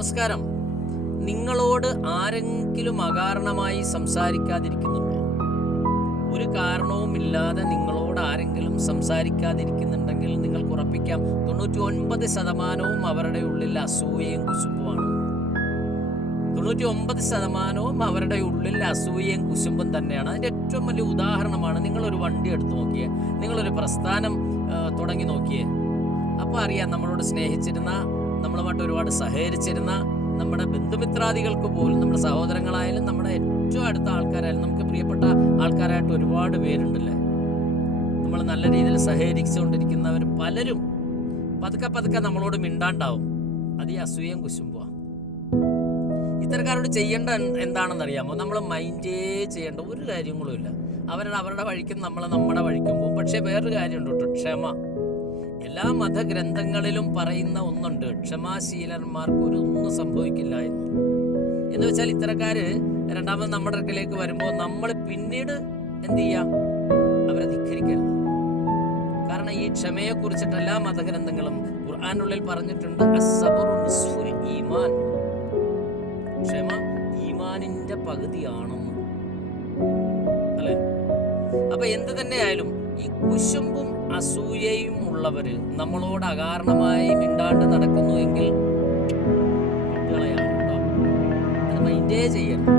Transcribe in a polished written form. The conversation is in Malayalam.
നമസ്കാരം. നിങ്ങളോട് ആരെങ്കിലും അകാരണമായി സംസാരിക്കാതിരിക്കുന്നുണ്ടോ? ഒരു കാരണവുമില്ലാതെ നിങ്ങളോട് ആരെങ്കിലും സംസാരിക്കാതിരിക്കുന്നുണ്ടെങ്കിൽ നിങ്ങൾക്ക് ഉറപ്പിക്കാം 99% അവരുടെ ഉള്ളിൽ അസൂയയും കുശുമ്പുമാണ്. 99% അവരുടെ ഉള്ളിൽ അസൂയയും കുശുമ്പും തന്നെയാണ്. അതിൻ്റെ ഏറ്റവും വലിയ ഉദാഹരണമാണ് നിങ്ങളൊരു വണ്ടി എടുത്തു നോക്കിയേ, നിങ്ങളൊരു പ്രസ്ഥാനം തുടങ്ങി നോക്കിയേ. അപ്പോൾ അറിയാം, നമ്മളോട് സ്നേഹിച്ചിരുന്ന, നമ്മളുമായിട്ട് ഒരുപാട് സഹകരിച്ചിരുന്ന നമ്മുടെ ബന്ധുമിത്രാദികൾക്ക് പോലും, നമ്മുടെ സഹോദരങ്ങളായാലും നമ്മുടെ ഏറ്റവും അടുത്ത ആൾക്കാരായാലും നമുക്ക് പ്രിയപ്പെട്ട ആൾക്കാരായിട്ട് ഒരുപാട് പേരുണ്ടല്ലേ. നമ്മൾ നല്ല രീതിയിൽ സഹകരിച്ചുകൊണ്ടിരിക്കുന്നവർ പലരും പതുക്കെ നമ്മളോട് മിണ്ടാണ്ടാവും. അത് ഈ അസൂയം കുശുമ്പുവാ. ഇത്തരക്കാരോട് ചെയ്യേണ്ട എന്താണെന്നറിയാമോ? നമ്മൾ മൈൻഡേ ചെയ്യേണ്ട ഒരു കാര്യങ്ങളും ഇല്ല. അവരുടെ വഴിക്കും നമ്മൾ നമ്മുടെ വഴിക്കും പോകും. പക്ഷേ വേറൊരു കാര്യമുണ്ട് കേട്ടോ, ക്ഷമ. എല്ലാ മതഗ്രന്ഥങ്ങളിലും പറയുന്ന ഒന്നുണ്ട്, ക്ഷമാശീലന്മാർക്ക് ഒന്നും സംഭവിക്കില്ല എന്ന് വെച്ചാൽ ഇത്തരക്കാര് രണ്ടാമത് നമ്മുടെ അടുക്കലേക്ക് വരുമ്പോൾ നമ്മൾ പിന്നീട് എന്ത് ചെയ്യാം? അവരെ ധിക്കരിക്കരുത്. കാരണം ഈ ക്ഷമയെ കുറിച്ചിട്ട് എല്ലാ മതഗ്രന്ഥങ്ങളും ഖുർആനുള്ളിൽ പറഞ്ഞിട്ടുണ്ട്, അസ്സബ്റു നിസ്ഫുൽ ഈമാൻ. ക്ഷമ ഈമാനിന്റെ പകുതിയാണെന്ന്, അല്ലേ? അപ്പൊ എന്ത് തന്നെയായാലും ഈ കുശുമ്പും അസൂയയും ഉള്ളവര് നമ്മളോട് അകാരണമായി മിണ്ടാണ്ട് നടക്കുന്നു എങ്കിൽ അത് മൈൻഡേ ചെയ്യരുത്.